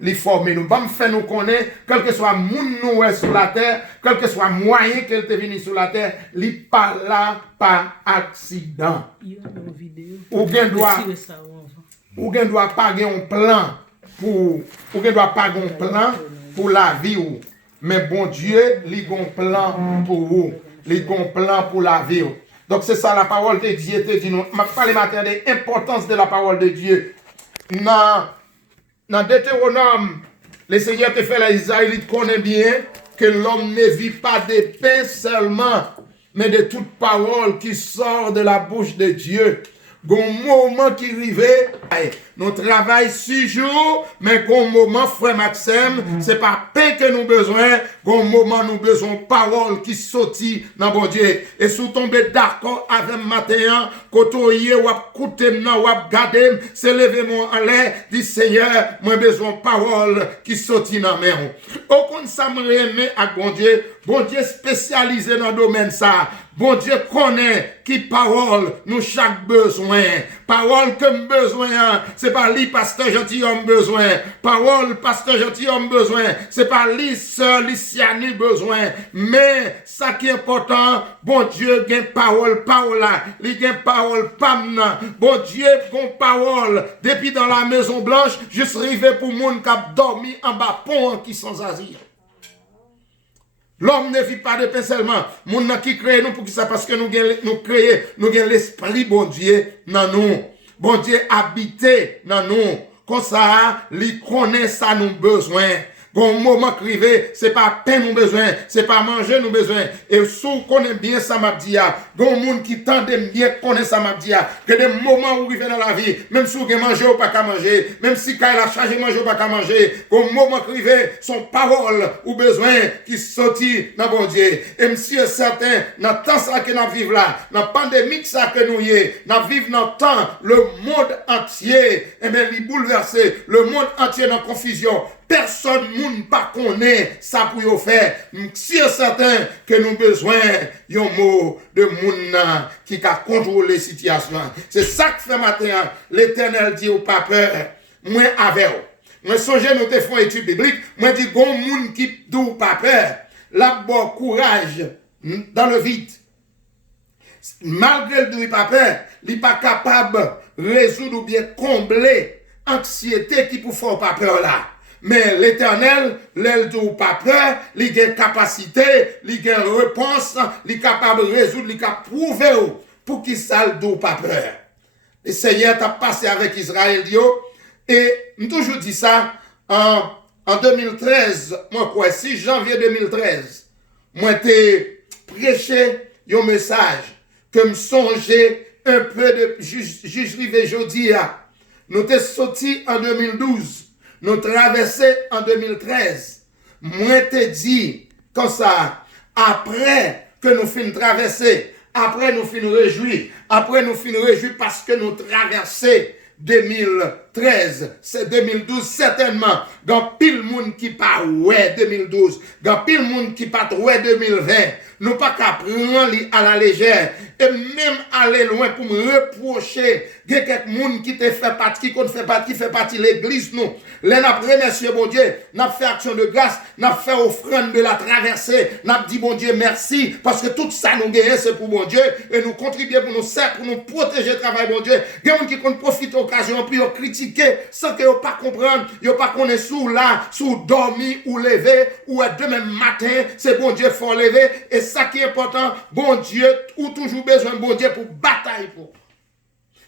les former nous. Bon, fait nous connaître, quel que soit moun nous est sur la terre, quel que soit moyen qu'elle te venu sur la terre, li pas là par accident. Ou bien doit pas un plan pour la vie ou. Mais bon Dieu, il a un plan pour vous. Il a un plan pour la vie. Donc c'est ça la parole de Dieu te dit. Nous parle matin de l'importance de la parole de Dieu. Dans Deutéronome, le Seigneur te fait les Israélites connaît bien que l'homme ne vit pas de pain seulement, mais de toute parole qui sort de la bouche de Dieu. Gon moment qui arrivait, nous travaillons 6 jours, mais gon moment, frère Maxime, c'est pas pain que nous besoin, gon moment nous besoin parole qui sortit dans bon Dieu. Et sous tomber d'accord avec matin, côtoyer ou écouter nan ou garder, c'est lever mon en l'air, dit Seigneur, moi besoin parole qui sortit dans main. Au compte ça me remet à bon Dieu spécialisé dans le domaine ça. Bon Dieu connaît qui parole nous chaque besoin. Parole que nous besoin, c'est pas lui pasteur gentilhomme besoin. Parole pasteur gentilhomme besoin, c'est pas lui sœur Lyciani besoin. Mais ça qui est important, bon Dieu gagne parole là, il gagne parole pamna. Bon Dieu gagne parole depuis dans la Maison Blanche, juste arrivé pour monde qui a dormi en bas pont qui sans asile. L'homme ne vit pas de pain seulement. Moun qui crée nous pour qui ça parce que nous avons l'esprit bon Dieu dans nous. Bon Dieu habité dans nous. Comme ça, il connaît ça nous besoin. Bon moment crivé, c'est pas pain nous besoin, c'est pas manger nous besoin. Et si vous connaissez bien ça m'a dit, bon monde qui tente bien connaître ça m'a dit, que des moments où il vient dans la vie, même si vous mangez ou pas qu'à manger, même si quand il a chargé manger ou pas qu'à manger, bon moment crivé, son parole ou besoin qui sortit dans bon Dieu. Et monsieur certain, dans temps ça que nous vivons là, dans la pandémie ça que nous y est, nous vivons dans le temps, le monde entier, et bien il bouleversé, le monde entier dans confusion. Personne moun pas connaît ça pour yo faire. Si certain que nous besoin yon mot de moun qui ka contrôler situation. C'est ça que fait matin l'Éternel dit au pas peur, moi avec vous. Moi songez nous te font étude biblique, moi dit gon moun qui dou pas peur, la bon courage dans le vide. Malgré le dou pas peur, il pas capable résoudre ou bien combler anxiété qui pour faire pas peur là. Mais l'Éternel, l'elle ou pas peur, il a capacité, il a réponse, il est capable de résoudre, il a prouvé pour qu'il s'aille d'où pas peur. Le Seigneur t'a passé avec Israël, et je toujours dit ça, en 2013, moi quoi, 6 janvier 2013, moi t'ai prêché un message que me songeait un peu de juge rivé jeudi. Nous t'ai sorti en 2012. Nous traversons en 2013. Moi te dit comme ça, après que nous finissons traverser, après nous finissons réjouir, parce que nous traversons 2013, c'est 2012 certainement. Dans pile monde qui pas ouais 2012, dans pile monde qui pas ouais 2020. Nous pas qu'à prendre à la légère et même aller loin pour me reprocher que quelques monde qui te fait partie qui fait partie l'église nous. Là n'a remercié bon Dieu, n'a fait action de grâce, n'a fait offrande de la traversée, n'a dit bon Dieu merci parce que tout ça nous gagne c'est pour bon Dieu et nous contribuer pour nous servir pour nous protéger le travail bon Dieu. Il y a des gens qui profitent de l'occasion pour critiquer sans que vous pas comprendre, vous pas connaître sous là, sous dormir ou lever ou demain matin, c'est bon Dieu faut lever et ça qui est important, bon Dieu ou toujours besoin de bon Dieu pour bataille pour.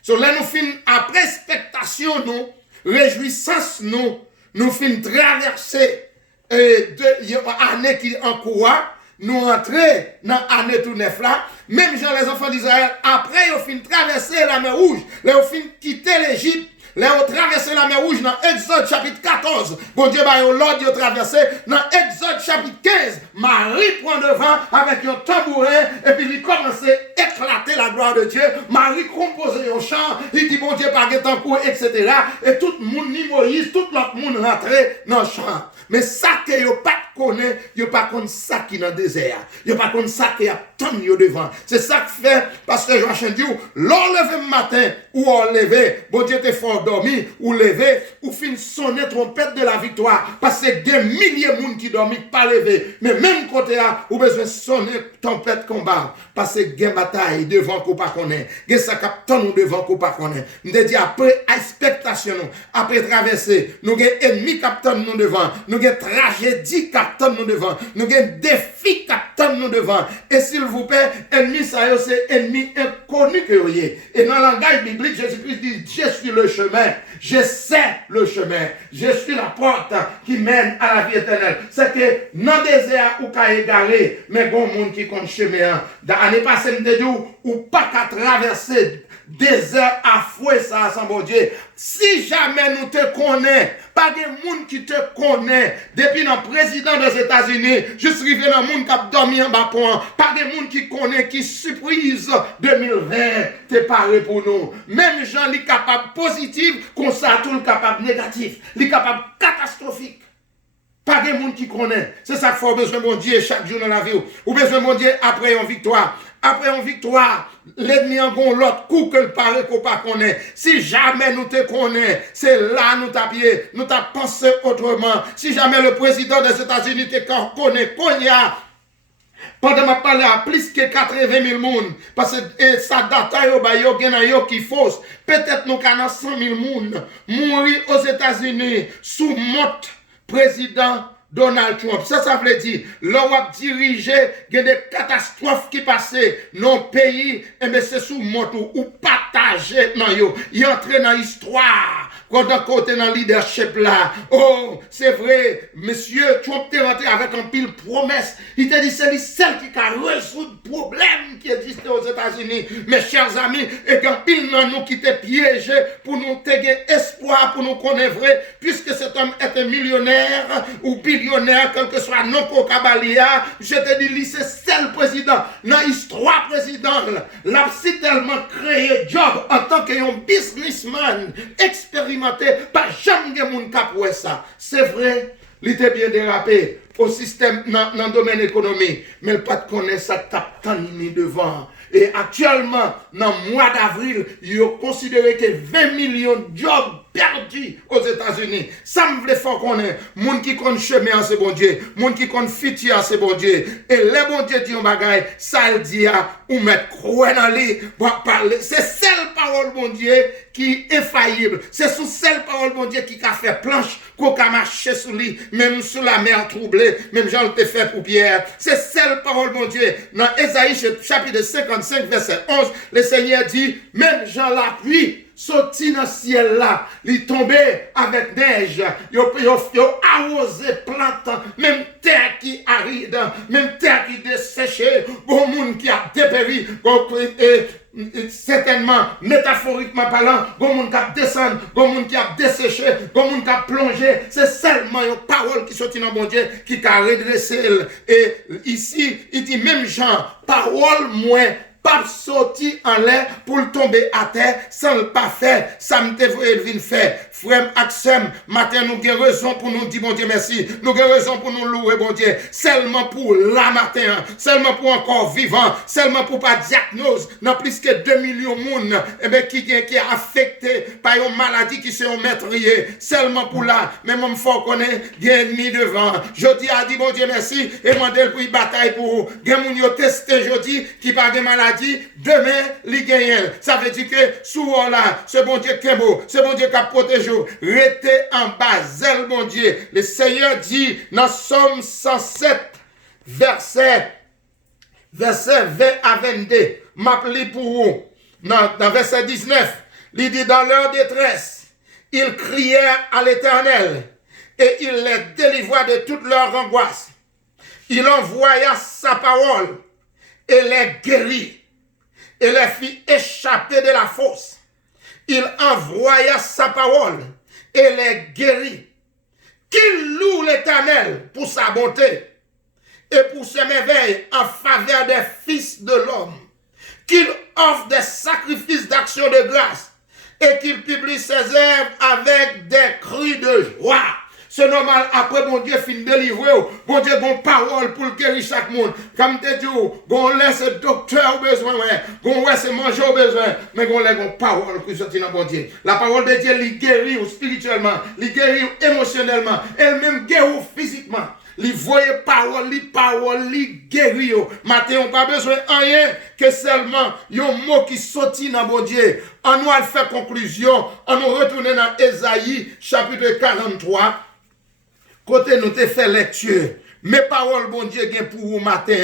So là nous fin après expectation nous, réjouissance nous fin traverser année qui en cours, nous entrer dans année tout neuf là, même gens les enfants d'Israël après ils fin traverser la mer Rouge, ils fin quitter l'Égypte. Là, on traversé la mer Rouge dans Exode chapitre 14. Bon Dieu, l'ordre de traverser dans Exode chapitre 15. Marie prend devant avec un tambourin et puis il commence à éclater la gloire de Dieu. Marie compose un chant. Il dit, bon Dieu, pas de temps pour, etc. Et tout le monde, ni Moïse, tout l'autre monde rentré dans le chant. Mais ça que vous pas connaît, yo pas connaît ça qui dans désert. Yo pas connaît ça qui attend yo devant. C'est ça que fait parce que Joachim dit l'enlever matin ou enlever, bon Dieu t'es fort dormi ou lever ou fin sonner trompette de la victoire parce que des milliers de monde qui dorment pas lever. Mais même côté là, ou besoin sonner trompette combat parce que gain bataille devant qu'on pas connaît. Gain ça captant nous devant qu'on pas connaît. Me dit après expectation nous, après traverser, nous gain ennemi captant nous devant, nous gain tragédie captant nous devant, nous gain défi captant nous devant. Et s'il vous plaît, ennemi ça c'est ennemi inconnu que vous y. Et dans le langage biblique, Jésus-Christ dit je suis le chemin, je sais le chemin, je suis la porte qui mène à la vie éternelle. C'est que dans le désert ou qu'à égarer, mais bon monde qui compte chemin. Dans l'année passée, nous dit ou pas qu'à traverser désert à fouet ça sans bon Dieu. Si jamais nous te connaissons, pas de monde qui te connaît depuis le président des États-Unis, juste arrivé dans le monde qui a dormi en bas point, pas de monde qui connaît, qui surprise 2020, t'es paré pour nous. Même gens qui capable positif, comme ça tout le capable négatif, les capable catastrophique. Pas de monde qui connaît. C'est ça qu'il faut besoin de mon Dieu chaque jour dans la vie. Ou besoin de mon Dieu après une victoire. Après une victoire, l'ennemi en gon l'autre coup que le paraît qu'on pas connaît. Si jamais nous te connaît, c'est là nous t'appuyons, nous t'a pensé autrement. Si jamais le président des États-Unis te connaît, pendant ma parole à plus que 80 000 personnes, parce que ça date qui fausse. Peut-être nous avons 100 000 personnes mourir aux États-Unis sous mot président Donald Trump. Ça veut dire, l'Europe dirigé, il y a des catastrophes qui passent dans le pays, et bien c'est sous moto ou partagé dans yo. Il entre dans l'histoire. Quand on côté dans le leadership là, oh, c'est vrai, monsieur Trump est rentré avec un pile promesse. Il t'a dit, c'est lui seul qui a résoudre le problème qui existait aux États-Unis. Mes chers amis, et quand pile dans nous qui était piégé pour nous téguer espoir, pour nous connaître vrai, puisque cet homme était millionnaire ou billionnaire, quel que soit non Kokabalia, je te dis, lui, c'est seul président. Dans l'histoire présidentielle, l'a tellement créé job en tant qu'un businessman expérimenté, pas jamais de monde qui a ça. C'est vrai, il était bien dérapé au système, dans le domaine économique, mais il pas de connaître ça tape tant devant. Et actuellement, dans le mois d'avril, il a considéré que 20 millions de jobs perdus aux États-Unis. Ça me fait fort qu'on est. Moun qui compte chemin, c'est bon Dieu. Moun qui compte futur, c'est bon Dieu. Et les bon Dieu disent bagaille, ça le dit à ou mettre croix dans les pour parler. C'est celle parole bon Dieu qui est infaillible. C'est sous celle parole bon Dieu qui a fait planche, qu'on a marché sous lui, même sous la mer troublée, même Jean le fait pour Pierre. C'est celle parole bon Dieu. Dans Ésaïe chapitre 55 verset 11, le Seigneur dit, même Jean la pluie sorti dans le ciel là, il tombait avec neige, il arrosé plante, même terre qui aride, même terre qui desséchée, bon monde qui a dépéri, certainement, métaphoriquement parlant, bon monde qui a descendu, bon monde qui a desséché, bon monde qui a plongé, c'est seulement une parole qui sortit dans mon Dieu qui a redressé. Et ici, il dit même Jean, parole moins, pas sorti en l'air pour le tomber à terre sans le pas faire. Ça me devrait faire. Frère Axem, matin nous avons raison pour nous dire bon Dieu merci. Nous avons raison pour nous louer bon Dieu. Seulement pour la matin, seulement pour encore vivant, seulement pour pas diagnose, dans plus que 2 millions de monde qui est affecté par une maladie qui sont meurtrier. Seulement pour là, même on faut connaître, il y a ennemi devant. Jodi a dit bon Dieu merci et mandel pour y bataille pour vous. Il y a moun yo testé jodi qui pas de maladie. Demain, li gagne. Ça veut dire que souvent là, ce bon Dieu qui est beau, ce bon Dieu qui a protégé, restez en bas, zèle bon Dieu. Le Seigneur dit dans Somme 107, verset 20 à 22, m'appelez pour vous. Dans verset 19, il dit dans leur détresse, ils crièrent à l'Éternel et il les délivra de toute leur angoisse. Il envoya sa parole et les guérit et les fit échapper de la fosse. Il envoya sa parole et les guérit. Qu'il loue l'Éternel pour sa bonté et pour ses merveilles en faveur des fils de l'homme. Qu'il offre des sacrifices d'action de grâce et qu'il publie ses œuvres avec des cris de joie. C'est normal, après, bon Dieu, fin délivrer, bon Dieu, bon parole pour guérir chaque monde. Comme tu dis, bon laisse docteur au besoin, bon laisse manger au besoin, mais bon laisse parole qui sortit dans bon Dieu. La parole de Dieu, il guérit spirituellement, il guérit émotionnellement, elle-même guérit physiquement. Li voye parole, li guéri yo. Matin, on pas besoin de rien que seulement yon mot qui sorti dans bon Dieu. On nous a fait conclusion, on nous retourne dans Ésaïe, chapitre 43. Côté nous te fait lecture. Mes paroles, bon Dieu, gen pour vous matin.